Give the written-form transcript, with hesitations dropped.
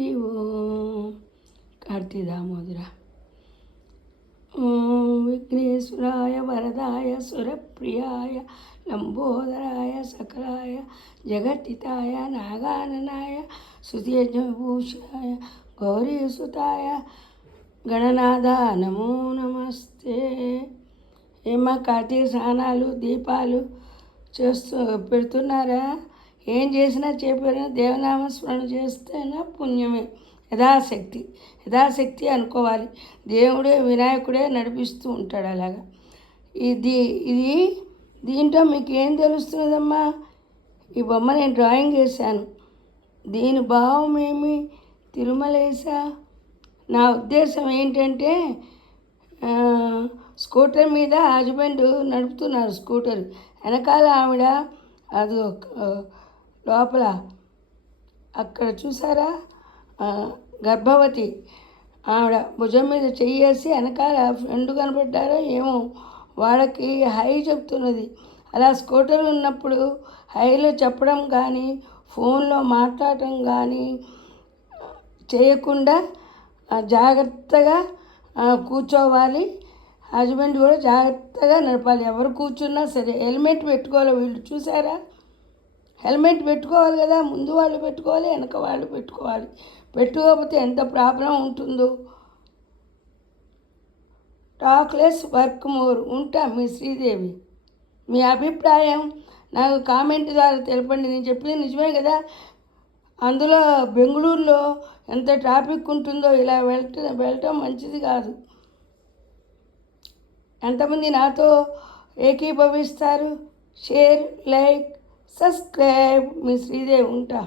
ఓం కార్తీ దామోదర. ఓం విఘ్నేశ్వరాయ వరదాయ సురప్రియాయ లంబోదరాయ సకలాయ జగత్తితాయ నాగాననాయ సుతేజభూషాయ గౌరీసుతాయ గణనాథ నమో నమస్తే. ఏమా కార్తీక స్నానాలు దీపాలు పెడుతున్నారా? ఏం చేసినా చెప్పినా దేవనామ స్మరణ చేస్తేనే పుణ్యమే. యథాశక్తి అనుకోవాలి. దేవుడే వినాయకుడే నడిపిస్తూ ఉంటాడు అలాగా. ఇది దీంట్లో మీకు ఏం తెలుస్తున్నదమ్మా? ఈ బొమ్మ నేను డ్రాయింగ్ వేశాను. దీని భావం ఏమి? తిరుమలేసా. నా ఉద్దేశం ఏంటంటే, స్కూటర్ మీద హస్బెండ్ నడుపుతున్నారు స్కూటర్, వెనకాల ఆవిడ అది లోపల అక్కడ చూసారా, గర్భవతి ఆవిడ భుజం మీద చెయ్యేసి వెనకాల ఫ్రెండ్ కనబడ్డారో ఏమో వాళ్ళకి హై చెప్తున్నది. అలా స్కూటర్ ఉన్నప్పుడు హైలో చెప్పడం కానీ ఫోన్లో మాట్లాడటం కానీ చేయకుండా జాగ్రత్తగా కూర్చోవాలి. హస్బెండ్ కూడా జాగ్రత్తగా నడపాలి. ఎవరు కూర్చున్నా సరే హెల్మెట్ పెట్టుకోవాలి. వీళ్ళు చూసారా, హెల్మెట్ పెట్టుకోవాలి కదా, ముందు వాళ్ళు పెట్టుకోవాలి, వెనక వాళ్ళు పెట్టుకోవాలి. పెట్టుకోకపోతే ఎంత ప్రాబ్లం ఉంటుందో. Talk less work more. ఉంటా మీ శ్రీదేవి. మీ అభిప్రాయం నాకు కామెంట్ ద్వారా తెలపండి. నేను చెప్పింది నిజమే కదా. అందులో బెంగళూరులో ఎంత ట్రాఫిక్ ఉంటుందో, ఇలా వెళ్ళటం మంచిది కాదు. ఎంతమంది నాతో ఏకీభవిస్తారు? Share, like, subscribe. మీ శ్రీదేవి. ఉంటా.